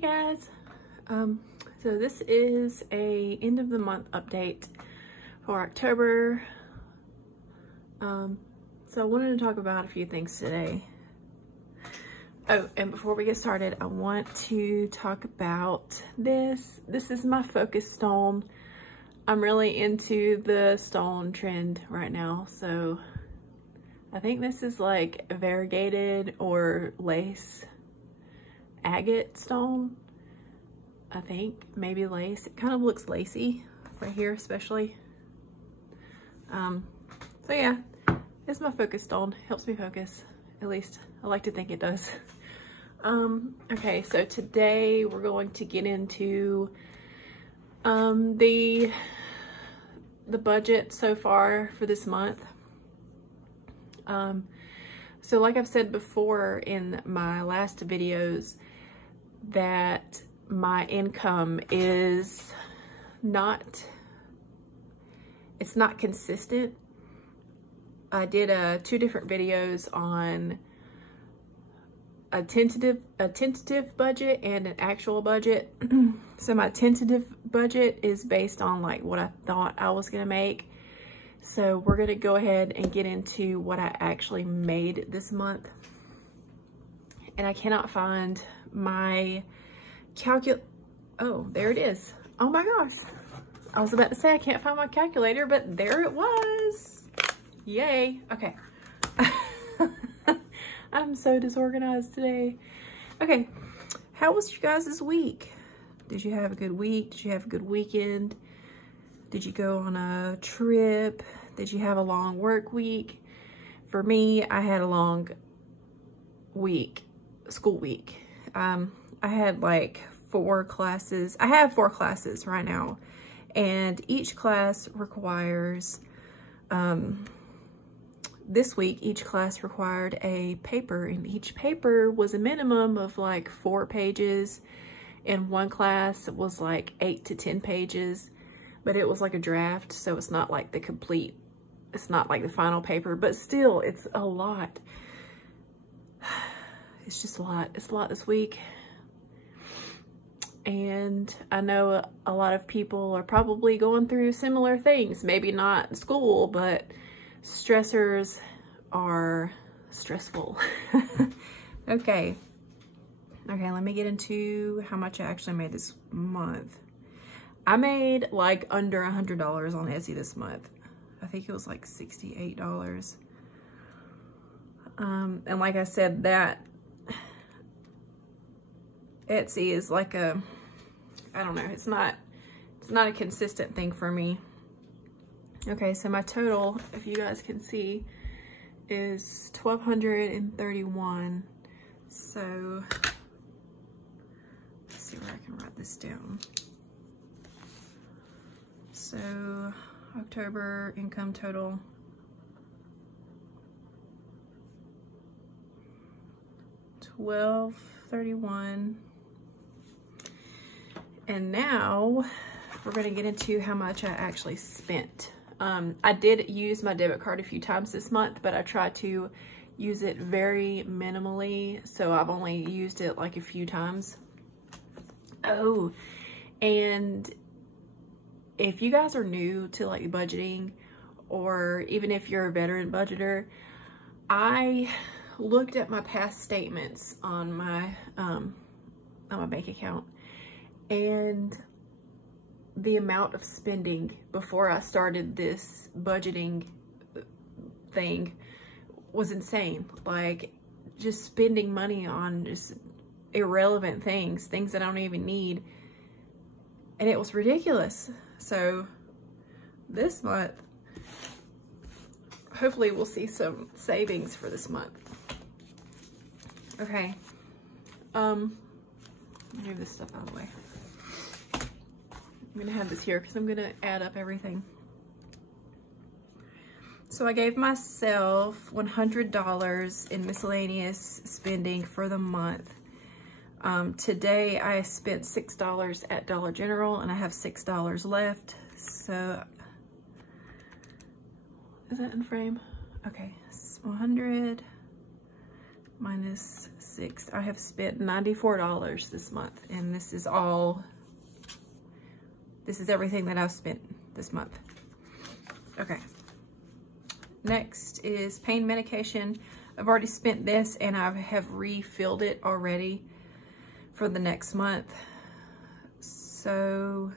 Hey guys, so this is a end of the month update for October. So I wanted to talk about a few things today. Oh, and before we get started, I want to talk about this. This is my focus stone. I'm really into the stone trend right now. So I think this is like variegated or lace agate stone. I think maybe lace. It kind of looks lacy right here, especially. So yeah, it's my focus stone. Helps me focus. At least I like to think it does. Okay, so today we're going to get into the budget so far for this month. So like I've said before in my last videos, that my income is it's not consistent. I did two different videos on a tentative budget and an actual budget. So my tentative budget is based on like what I thought I was gonna make. So we're gonna go ahead and get into what I actually made this month. And I cannot find my oh, there it is. Oh my gosh. I was about to say I can't find my calculator, but there it was. Yay. Okay. I'm so disorganized today. Okay. How was you guys' week? Did you have a good week? Did you have a good weekend? Did you go on a trip? Did you have a long work week? For me, I had a long week, school week. I had like 4 classes. I have 4 classes right now, and each class requires, this week, each class required a paper, and each paper was a minimum of like 4 pages. In one class, it was like 8 to 10 pages, but it was like a draft, so it's not like the complete, it's not like the final paper, but still, it's a lot. It's just a lot. It's a lot this week. And I know a lot of people are probably going through similar things. Maybe not school, but stressors are stressful. Okay, let me get into how much I actually made this month. I made like under $100 on Etsy this month. I think it was like $68. And like I said, that Etsy is like a, I don't know, it's not a consistent thing for me. Okay, so my total, if you guys can see, is $1,231. So let's see where I can write this down. So October income total, $1,231. And now we're gonna get into how much I actually spent. I did use my debit card a few times this month, but I tried to use it very minimally. So I've only used it like a few times. Oh, and if you guys are new to like budgeting, or even if you're a veteran budgeter, I looked at my past statements on my bank account, and the amount of spending before I started this budgeting thing was insane. Like, just spending money on just irrelevant things that I don't even need. And it was ridiculous. So this month, hopefully we'll see some savings for this month. Okay. Move this stuff out of the way. I'm gonna have this here because I'm gonna add up everything. So I gave myself $100 in miscellaneous spending for the month. Today I spent $6 at Dollar General, and I have $6 left. So, is that in frame? Okay, 100 minus 6. I have spent $94 this month, and this is everything that I've spent this month. Okay. Next is pain medication. I've already spent this, and I have refilled it already for the next month. So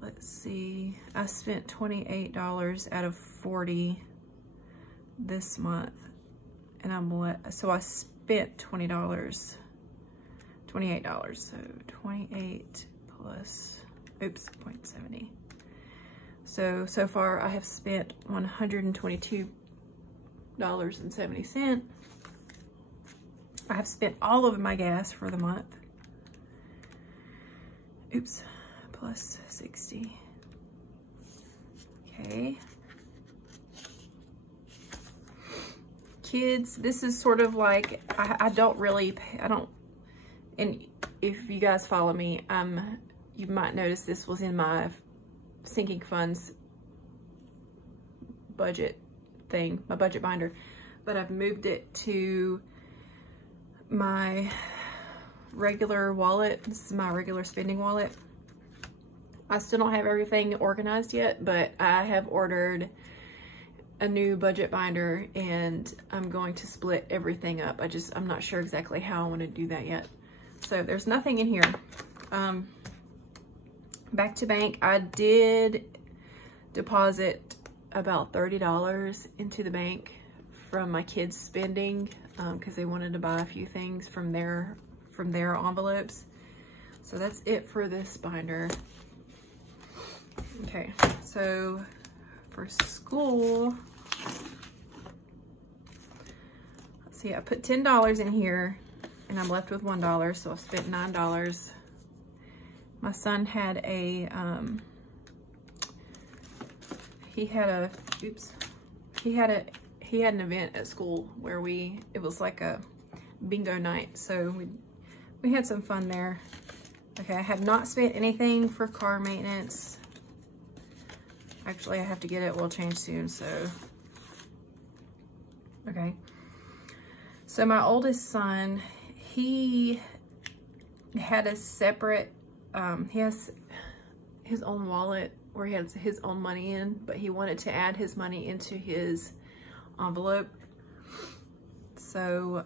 let's see, I spent $28 out of $40 this month, and so I spent $28. So 28 plus, oops, 0.70. So far I have spent $122.70. I have spent all of my gas for the month. Oops, plus 60. Okay. Kids, this is sort of like, I don't, and if you guys follow me, you might notice this was in my sinking funds budget thing, my budget binder, but I've moved it to my regular wallet. This is my regular spending wallet. I still don't have everything organized yet, but I have ordered a new budget binder, and I'm going to split everything up. I'm not sure exactly how I want to do that yet. So there's nothing in here. Back to bank, I did deposit about $30 into the bank from my kids' spending, because they wanted to buy a few things from their envelopes. So that's it for this binder. Okay, so for school, let's see, I put $10 in here, and I'm left with $1, so I've spent $9. My son had a, he had an event at school where it was like a bingo night, so we had some fun there. Okay, I have not spent anything for car maintenance. Actually, I have to get it oil change soon, so. Okay. So my oldest son, he had a separate, he has his own wallet where he has his own money in, but he wanted to add his money into his envelope. So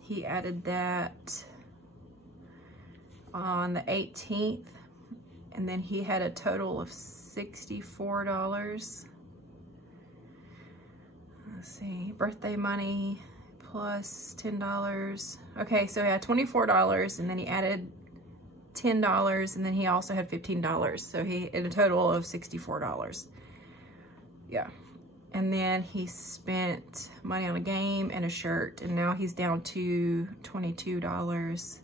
he added that on the 18th, and then he had a total of $64. Let's see, birthday money plus $10. Okay, so he had $24, and then he added $10, and then he also had $15. So he had a total of $64. Yeah. And then he spent money on a game and a shirt, and now he's down to $22.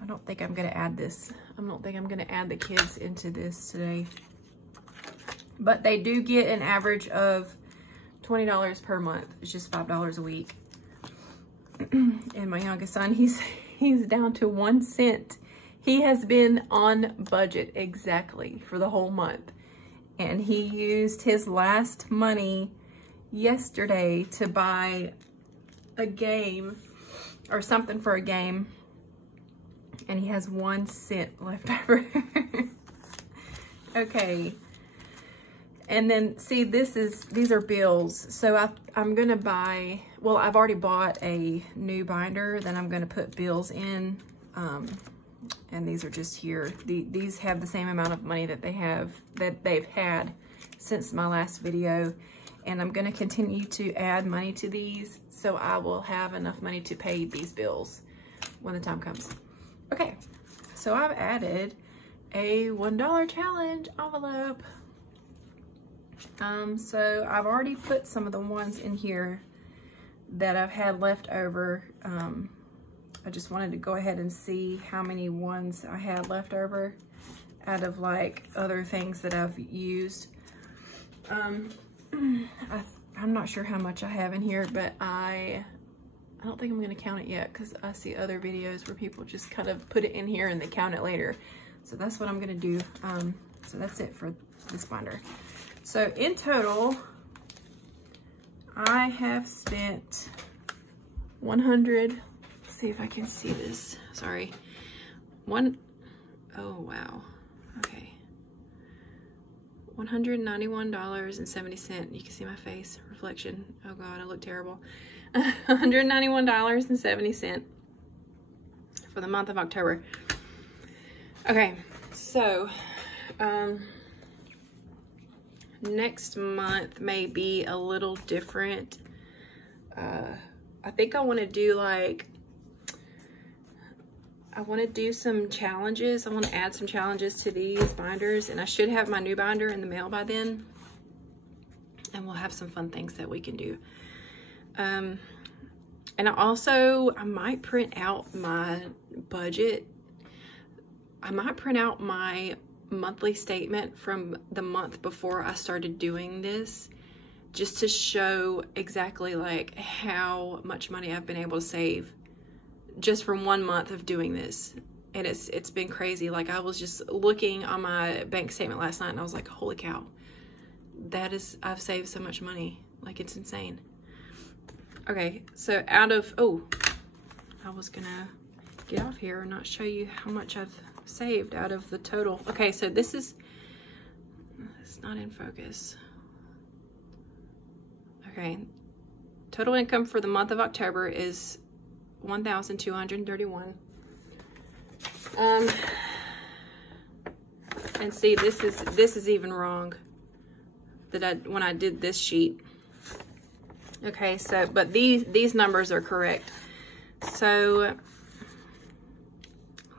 I don't think I'm gonna add this. I don't think I'm gonna add the kids into this today. But they do get an average of $20 per month. It's just $5 a week. And my youngest son, he's down to 1 cent. He has been on budget exactly for the whole month. And he used his last money yesterday to buy a game or something for a game. And he has 1 cent left over. Okay. And then see, these are bills. So I'm gonna buy, well, I've already bought a new binder that I'm gonna put bills in. And these are just here. These have the same amount of money that they've had since my last video. And I'm gonna continue to add money to these, so I will have enough money to pay these bills when the time comes. Okay, so I've added a $1 challenge envelope. So I've already put some of the ones in here that I've had left over. I just wanted to go ahead and see how many ones I had left over out of like other things that I've used. I'm not sure how much I have in here, but I don't think I'm gonna count it yet, because I see other videos where people just kind of put it in here and they count it later. So that's what I'm gonna do. So that's it for this binder. So in total, I have spent 100, let's see if I can see this, sorry. Oh wow, okay. $191.70. You can see my face reflection. Oh God, I look terrible. $191.70 for the month of October. Okay, so next month may be a little different. I think I want to do like, I want to do some challenges. I want to add some challenges to these binders, and I should have my new binder in the mail by then. And we'll have some fun things that we can do. And I might print out my budget. I might print out my monthly statement from the month before I started doing this, just to show exactly like how much money I've been able to save just from 1 month of doing this. And it's been crazy. Like, I was just looking on my bank statement last night and I was like, holy cow, I've saved so much money. Like, it's insane. Okay, so I was gonna get off here and not show you how much I've saved out of the total. Okay, so it's not in focus. Okay, total income for the month of October is $1,231. And see, this is even wrong when I did this sheet. Okay, so but these numbers are correct. So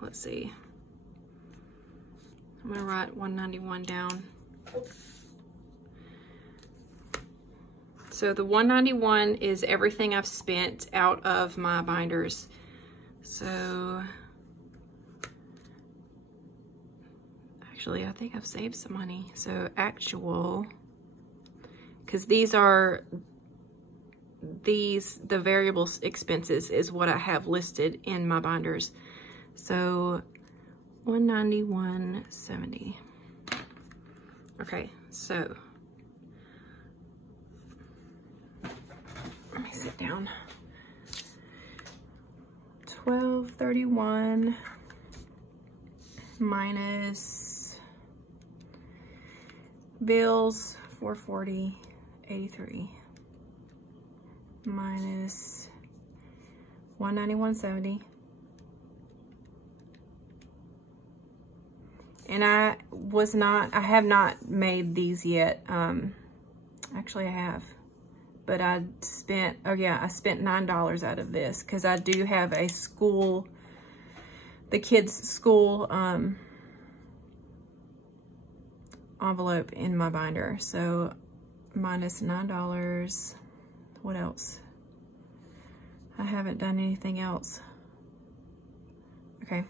let's see. I'm gonna write 191 down. So the 191 is everything I've spent out of my binders. So actually, I think I've saved some money. So actual, because the variable expenses is what I have listed in my binders. So 191.70. Okay, so let me sit down. 1231 minus bills 440.83 minus 191.70. And I have not made these yet. Actually I have, but I spent $9 out of this because I do have a school, the kids' school envelope in my binder. So minus $9. What else? I haven't done anything else. Okay.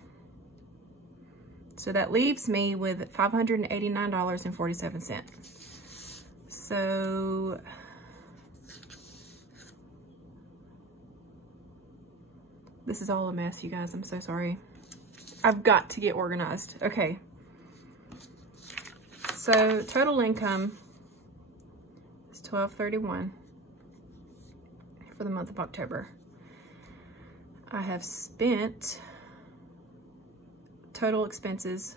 So that leaves me with $589.47. So this is all a mess, you guys. I'm so sorry. I've got to get organized. Okay. So total income is $1,231 for the month of October. I have spent total expenses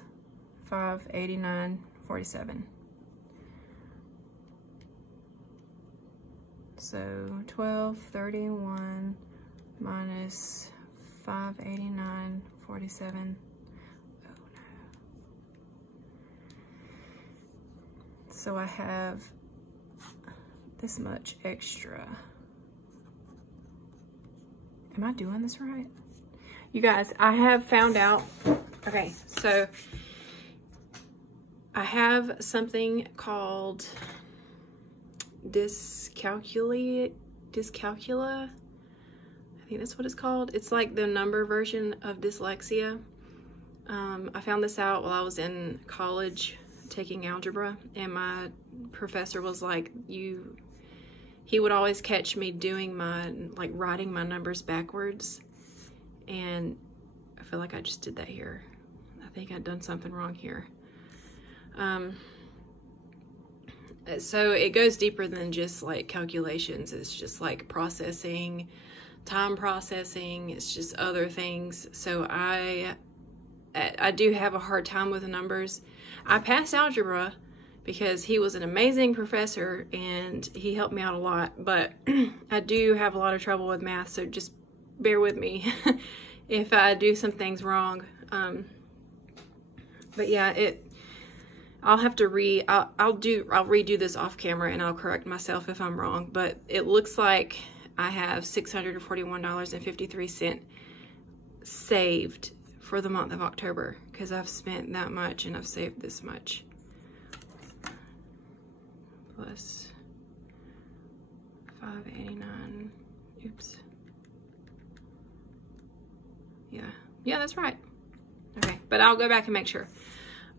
$589.47. So 1231 minus 589.47. Oh no. So I have this much extra. Am I doing this right? You guys, I have found out. Okay, so I have something called Dyscalculia. I think that's what it's called. It's like the number version of dyslexia. I found this out while I was in college taking algebra, and my professor was like, he would always catch me doing writing my numbers backwards, and I feel like I just did that here. I think I'd done something wrong here. So it goes deeper than just like calculations. It's just like processing, time processing. It's just other things. So I do have a hard time with the numbers. I passed algebra because he was an amazing professor and he helped me out a lot, but I do have a lot of trouble with math, so just bear with me if I do some things wrong. But yeah, I'll have to I'll redo this off camera and I'll correct myself if I'm wrong, but it looks like I have $641.53 saved for the month of October because I've spent that much and I've saved this much. Plus 589. Oops. Yeah, that's right. Okay, but I'll go back and make sure.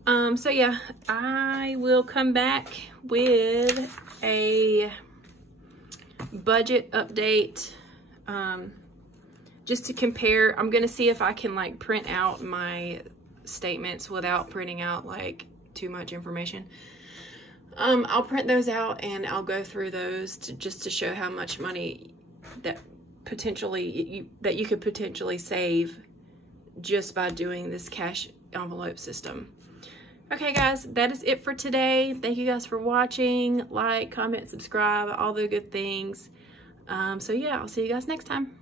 So yeah, I will come back with a budget update, just to compare. I'm gonna see if I can like print out my statements without printing out like too much information. I'll print those out and I'll go through those just to show how much money that you could potentially save just by doing this cash envelope system. Okay guys, that is it for today. Thank you guys for watching. Like, comment, subscribe, all the good things. So yeah, I'll see you guys next time.